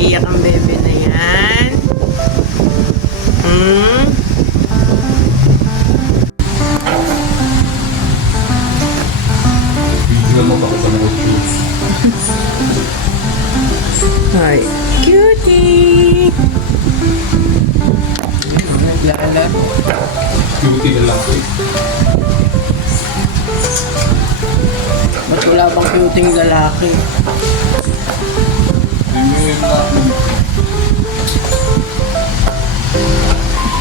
naiiyak ang bebe na yan. Bigyan mo ba ako sa mga shoes? Hi. Cutie! Naglalaro. Cutie na lang. Ba't wala bang cuting lalaki? Hindi mo yung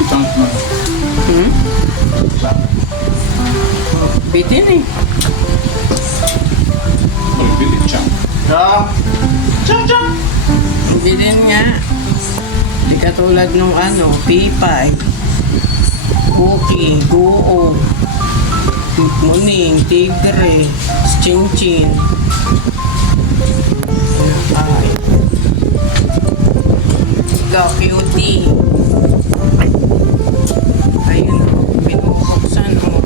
chunk man. Bitin eh. Magbilit chunk. Chunk! Hindi din nga. Hindi katulad nung Pipay, Cookie, Guo, Muning, Tigre, Chinchin. Ay. Go, cutie. Ayun o, binubuksan o.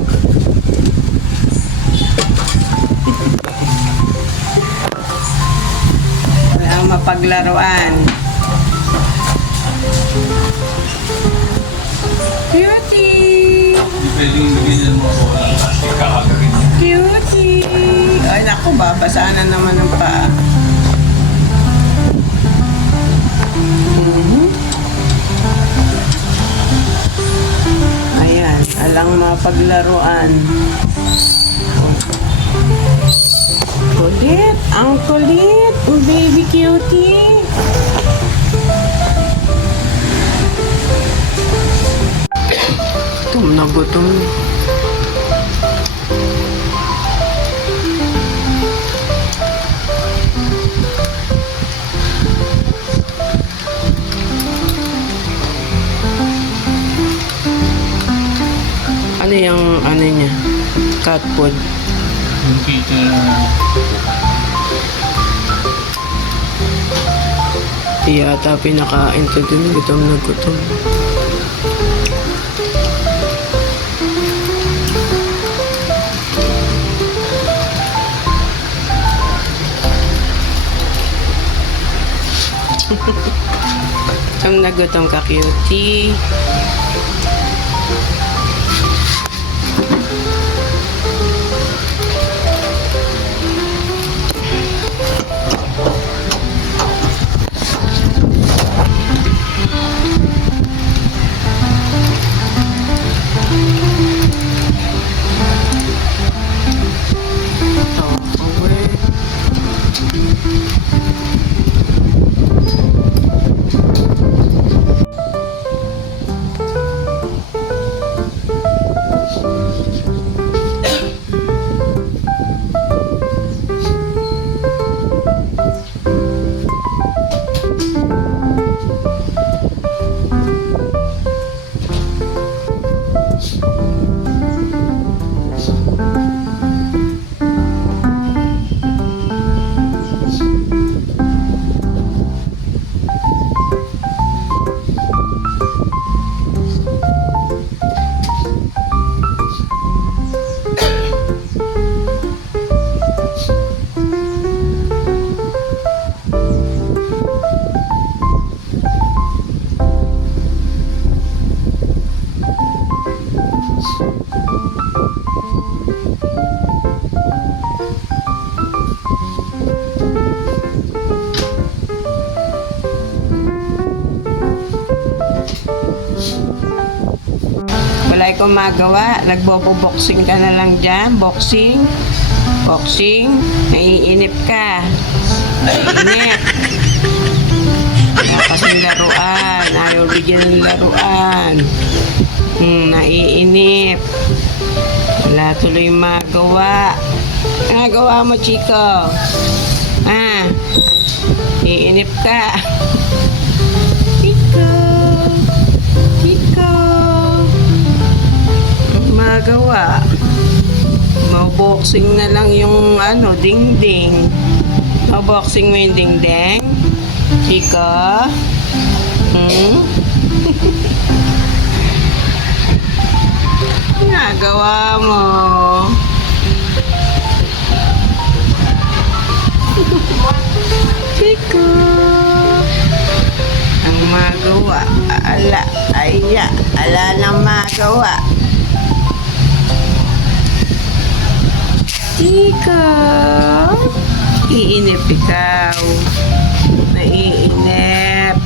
Wala mapaglaruan. Cutie! Pwedeng bigyan mo ako ng plastic kakagarin. Cutie! Ay, naku, babasaan na naman ang paa. Ayan, alang mapaglaruan. Kulit! Ang kulit! Baby cutie! Gutom na gutom. Ano yung niya? Cat food. Yung kita Yata pinakain to dun. Gutom na gutom. Gutom na gutom ka, cutie. Wala akong magawa. Nagbobo-boxing ka na lang dyan. Boxing. Boxing. Naiinip ka. Naiinip. Wala kasing laruan. Ayaw bigyan ng laruan. Naiinip. Wala tuloy magawa. Nagawa mo, Chico. Naiinip ka. Chico. Chico. Magawa. Mau-boxing na lang yung dingding. Mau-boxing mo yung dingding. Chico. Nagawa mo. Chico. magawa. Ala nang magawa. Ikaw, iinip ikaw. Naiinip.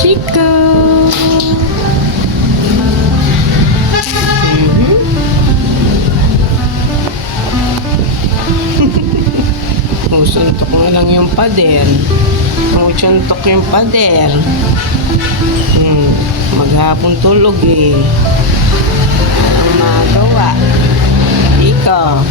Chica. Musuntok mo lang yung pader. Musuntok yung pader. Maghapon tulog eh. Ang magawa. Ikaw.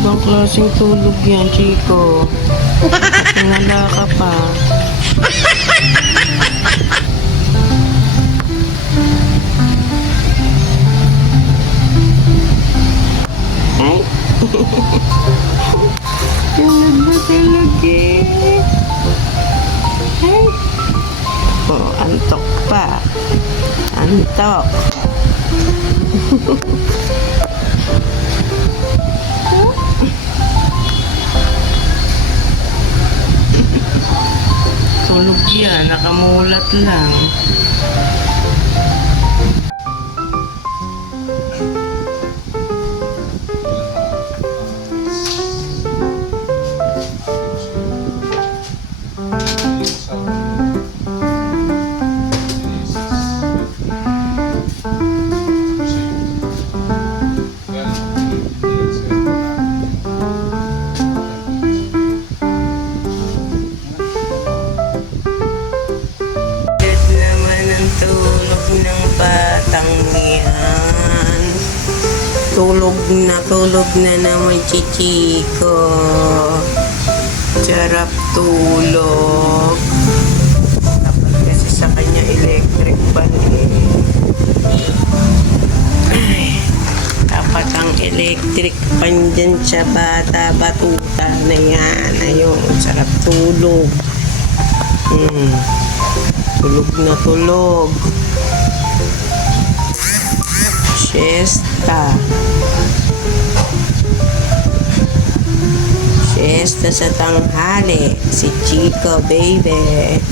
Ibang klaseng tulog yan, Chico. Tingala ka pa. Ay. Tulog ba tulog eh? Ay. Oh, antok pa. Antok. Tulog yan, nakamulat lang. Tulog na naman si Chico. Sarap tulog. Dapat kasi sa kanya electric pan eh. Ay, dapat ang electric pan dyan sa bata-batuta na yan. Ayun, sarap tulog. Tulog na tulog. Siesta. Siesta sa tanghali. Si Chico, baby.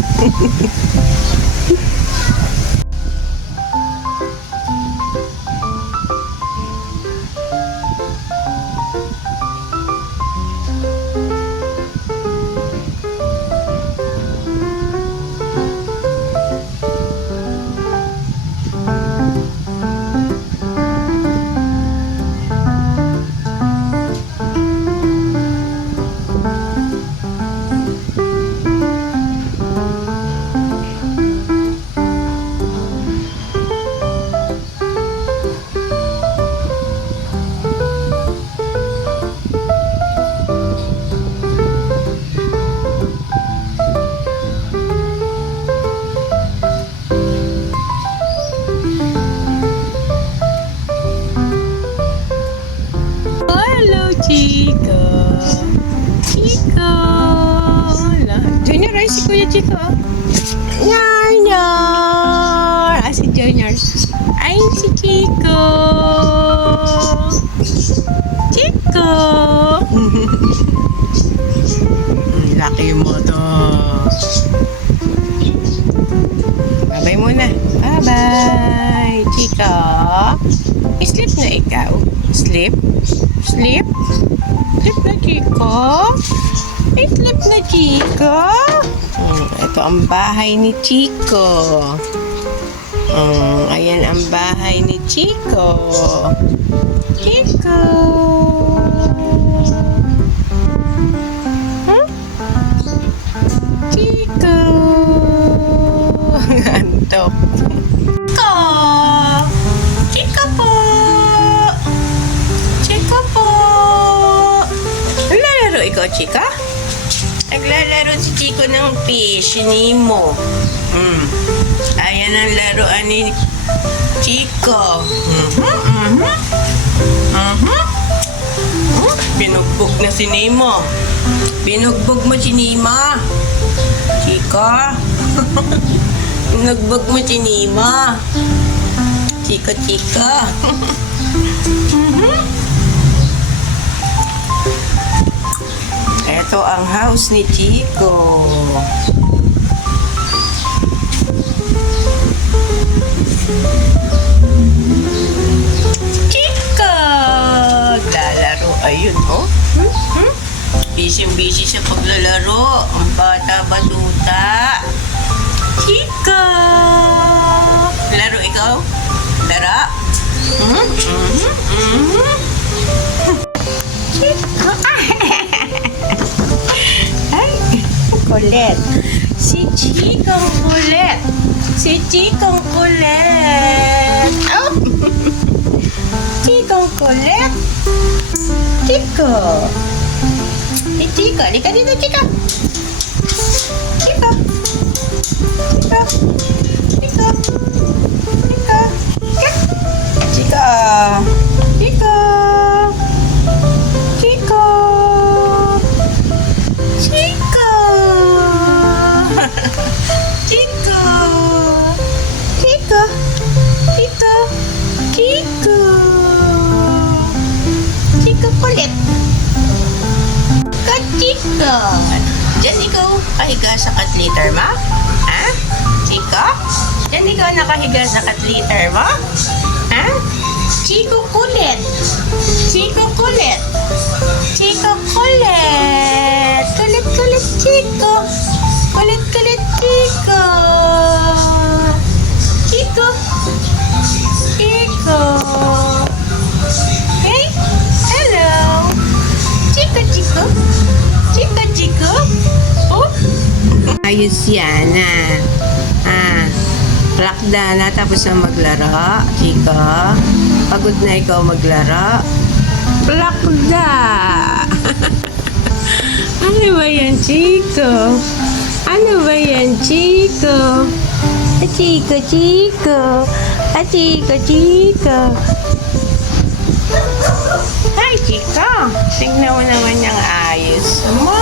Chico. Chico. Junior, ay si Kuya Chico. Junior. Ah, si Junior. Ay, si Chico. Chico. Laki mo to. Bye-bye muna. Bye-bye, Chico. Sleep na ikaw. Sleep? Sleep? Sleep na, Chico? Sleep na, Chico? Ito ang bahay ni Chico. Ayan ang bahay ni Chico. Chico. Huh? Chico. Antok. Chico. Chico po. Chico po. Naglalaro ikaw, Chica? Naglalaro si Chico ng fish, Nemo. Ayan ang laruan ni Chico. Binugbog na si Nemo. Binugbog mo si Nemo. Chico. Binugbog mo si Nemo. Chico, Chico. Ito ang house ni Chico. Chico! Lalaro. Ayun, oh. Busy-busy sa paglalaro. Ang bata-batuta. Chico! Laro ikaw? Laro? Chico! Ay, kulit. Si Chikong kulit. Si Chikong kulit. Oh. Chikong kulit. Chico. Si Chico. Lika dito, Chico. Chico. Chico. Chico. Chico. Chico. Chico. Chico. Chico. Chico. Chico. Chico. Chico. Chico kulit. Chico. Diyan ikaw kahiga sa cat litter mo? Ha? Chico? Diyan ikaw nakahiga sa cat litter mo? Ha? Chico kulit. Chico kulit. Chico kulit. Kulit kulit Chico. Kulit kulit Chico. Chico. Chico. Hey. Hello. Chico Chico. Chico Chico. Oh. Ayos yan Lakda na tapos na maglaro. Chico. Pagod na ikaw maglaro. Lakda. Ano ba yan, Chico? Ano ba yan, Chico? Chico, Chico. Chico, Chico. Hi, Chico. Tignan mo naman yung ayos mo.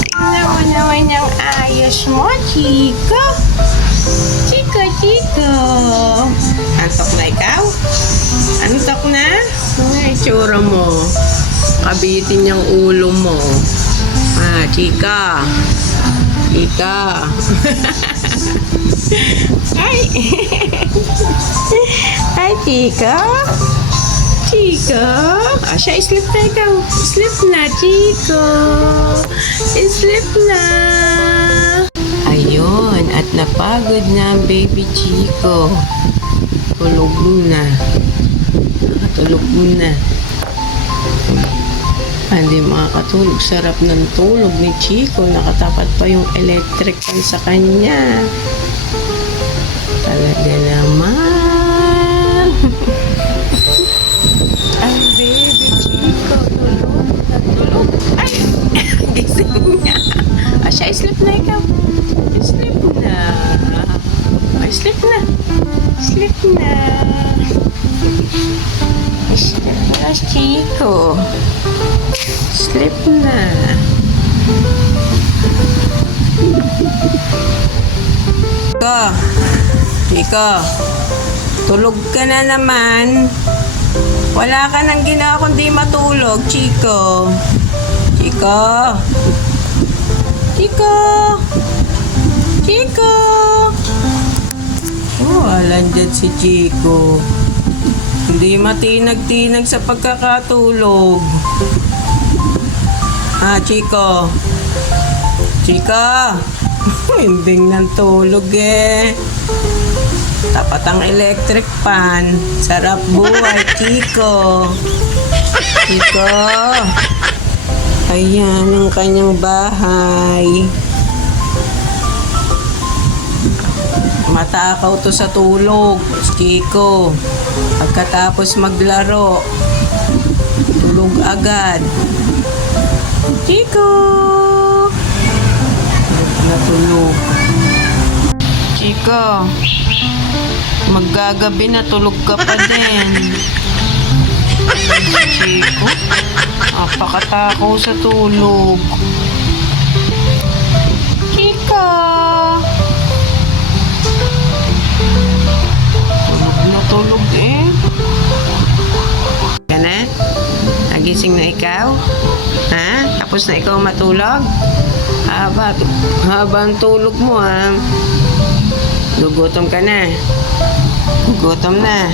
Tignan mo naman yung ayos mo, Chico. Chico, Chico. Antok na ikaw? Antok na? Ano itsura mo? Kabitin yung ulo mo. Chica. Chica. Ay. Hi, Chica. Chico. Siya, sleep na ikaw. Sleep na, Chico. Sleep na. Ayun, at napagod na ang baby Chico. Tulog na. Tulog na. Hindi makakatulog. Sarap ng tulog ni Chico. Nakatapat pa yung electric fan sa kanya. Talaga naman. Ang baby Chico. Tulog na tulog. Ay! Gising niya. Siya, sleep na ikaw. Sleep na. Ay, sleep na. Sleep na. Sleep na, Chico. Sleep na. Chico, tulog ka na naman. Wala ka nang ginawa kundi matulog, Chico. Chico. Chico. Chico. Oh, alam dyan si Chico. Hindi matinag-tinag sa pagkakatulog. Chico. Chico. Imbing ng tulog eh. Tapat ang electric fan. Sarap buhay, Chico. Chico. Ayan ang kanyang bahay. Matakaw to sa tulog, Chico. Pagkatapos maglaro, tulog agad. Chico. Natulog. Chico. Maggagabi na, tulog ka pa din. Chico, napakatakaw sa tulog. Chico. Tulog na tulog eh. Yan na? Nagising na ikaw? Ha? Tapos na ikaw matulog? Haba ang tulog mo ha. Gugutom ka na. Gugutom na.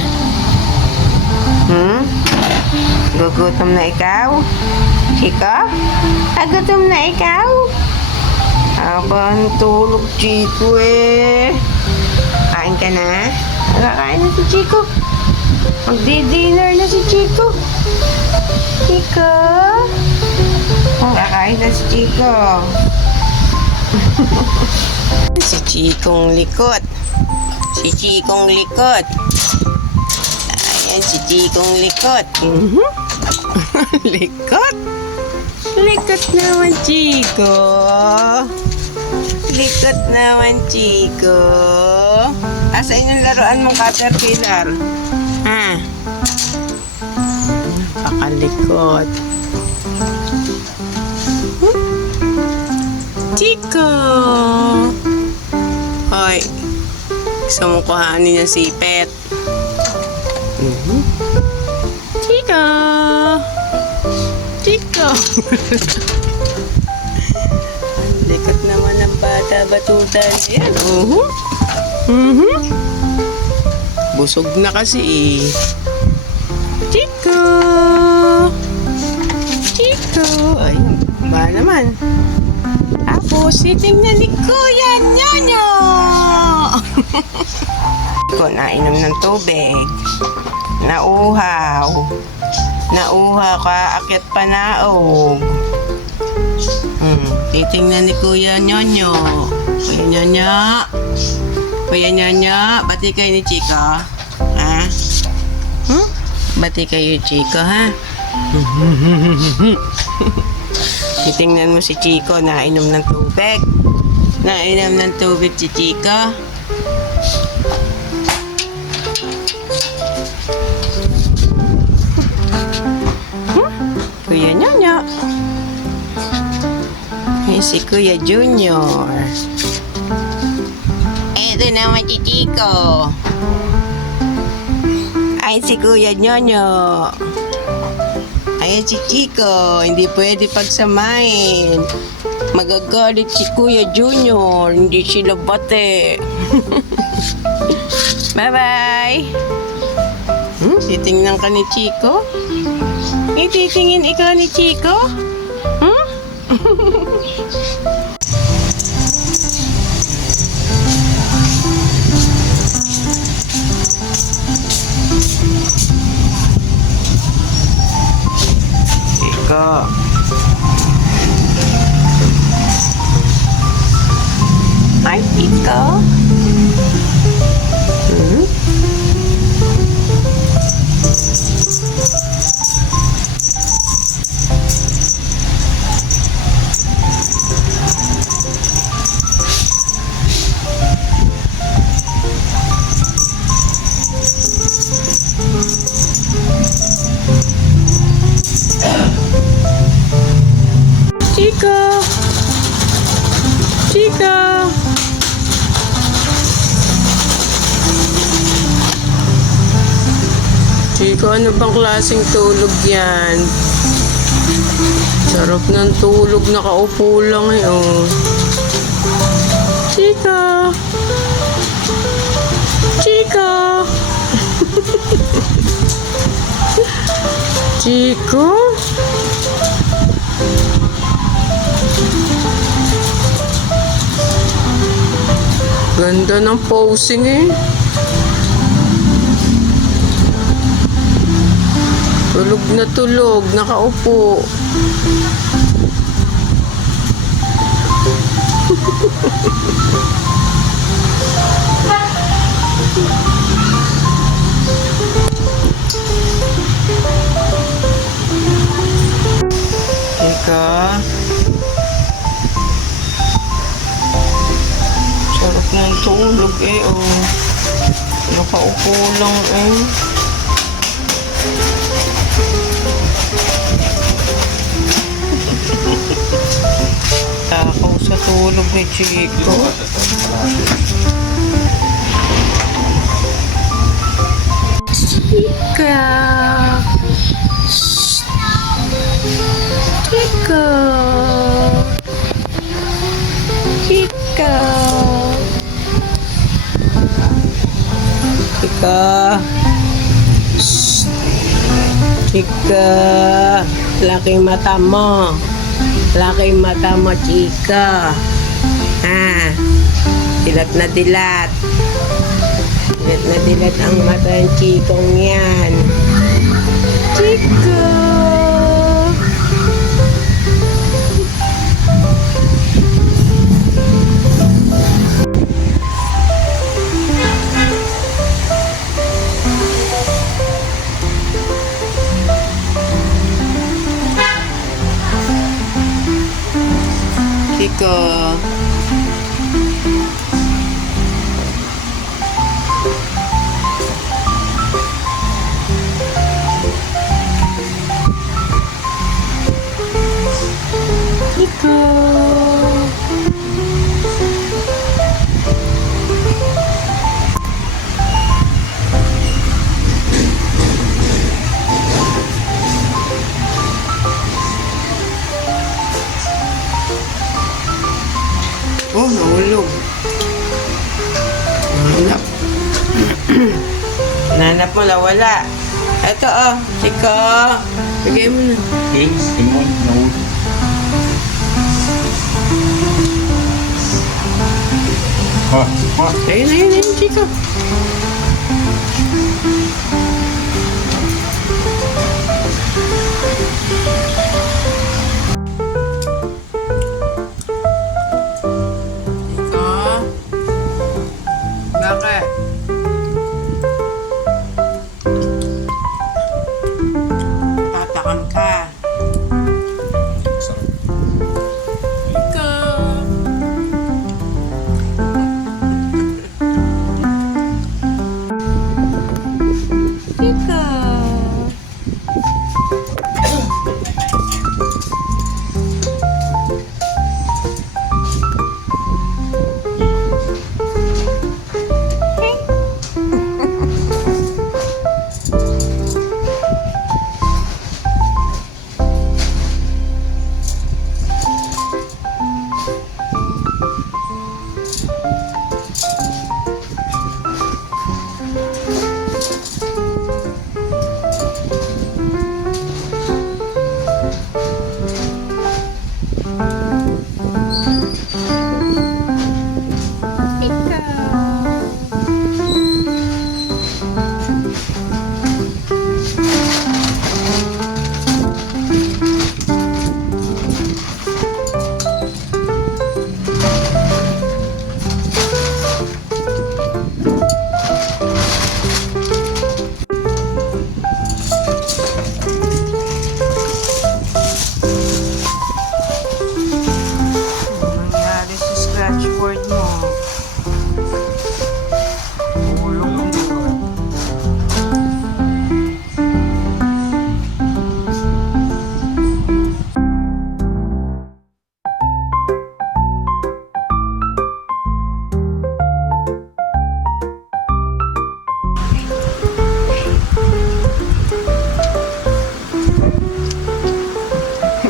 Gugutom na ikaw? Chico? Gugutom na ikaw? Haba ang tulog, Chico eh. Kain ka na? Kakain na si Chico. Magdi-dinner na si Chico. Chico? Kakain na si Chico. Si Chicong likot. Si Chicong likot. Ayan si Chicong likot. Likot. Likot naman, Chico. Likot naman, Chico. Asan yung laruan mong caterpillar? Pakalikot. Chico! Hoy, gusto mo kuhanin yung sipet. Chico! Chico! Likot naman ng bata-batutan. Yan, busog na kasi eh. Chico! Chico! Ay, ba naman? Tapos, titingnan ni Kuya Nyonyo! Ko, nainom ng tubig. Nauhaw. Nauhaw ka, akit pa naog. Titingnan ni Kuya Nyonyo. Kuya Nyonyo. Kuya Nyonyo, bati kayo ni Chico. Ha? Bati kayo, Chico, ha? Titingnan mo si Chico, nainom ng tubig. Nainom ng tubig si Chico. Kuya Nyonyo. Ay, si Kuya Junior. Ito naman si Chico. Ay, si Kuya Nyonyo. Ayan si Chico, hindi pwede pagsamahin. Magagalit si Kuya Junior, hindi sila bate. Bye-bye! Titingnan ka ni Chico? Titingin ikaw ni Chico? Chico. Hi, Chico. ano bang klaseng tulog yan? Sarap ng tulog, nakaupo lang eh, oh. Chika! Chika! Chico? Ganda ng posing eh. Tulog na tulog, nakaupo. Teka. Sarap ng tulog eh, oh. Nakaupo lang eh. Takaw sa tulog ni Chico. Chica! Chica! Chica! Chica! Chica! Laking mata mo. Laking mata mo, Chica. Ha? Dilat na dilat. Dilat na dilat ang mata ng chikong yan. Chica! Chica. Chica. Oh, nahulog. Nanap. Nanap mo, wala. Ito, oh. Chico. Bigay mo na. Okay, kinuha. Nahulog. Ha? Ha? Ayun, Chico. Bakit? Tatakam ka. Sarap. Ika.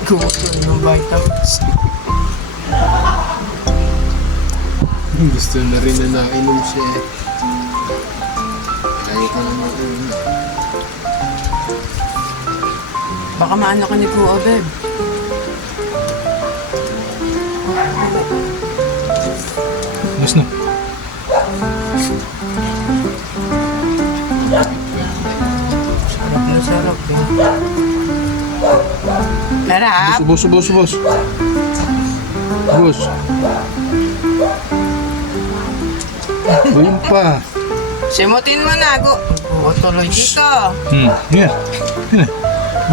Gusto ng vitamins. Gusto na rin na nainom siya. Kaya ka naman. Baka maano ka ni Kuya Beb. Yes na. Sarap na sarap eh. Sarap. Bus. Bus. Ayun pa. Simutin mo na ako. Oo, tuloy dito. Yeah.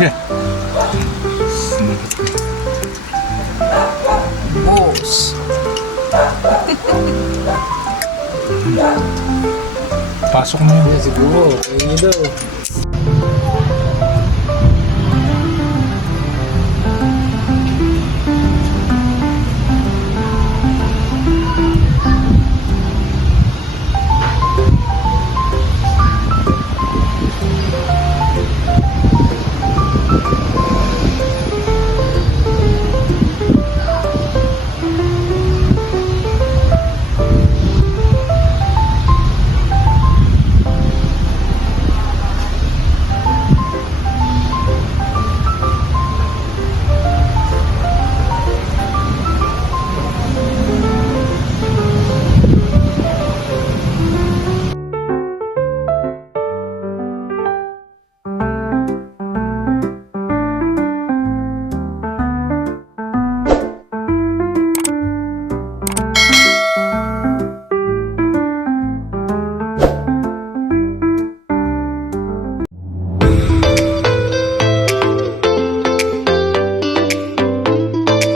Yeah. Boss. Pasok na yun. Siguro, ayun daw.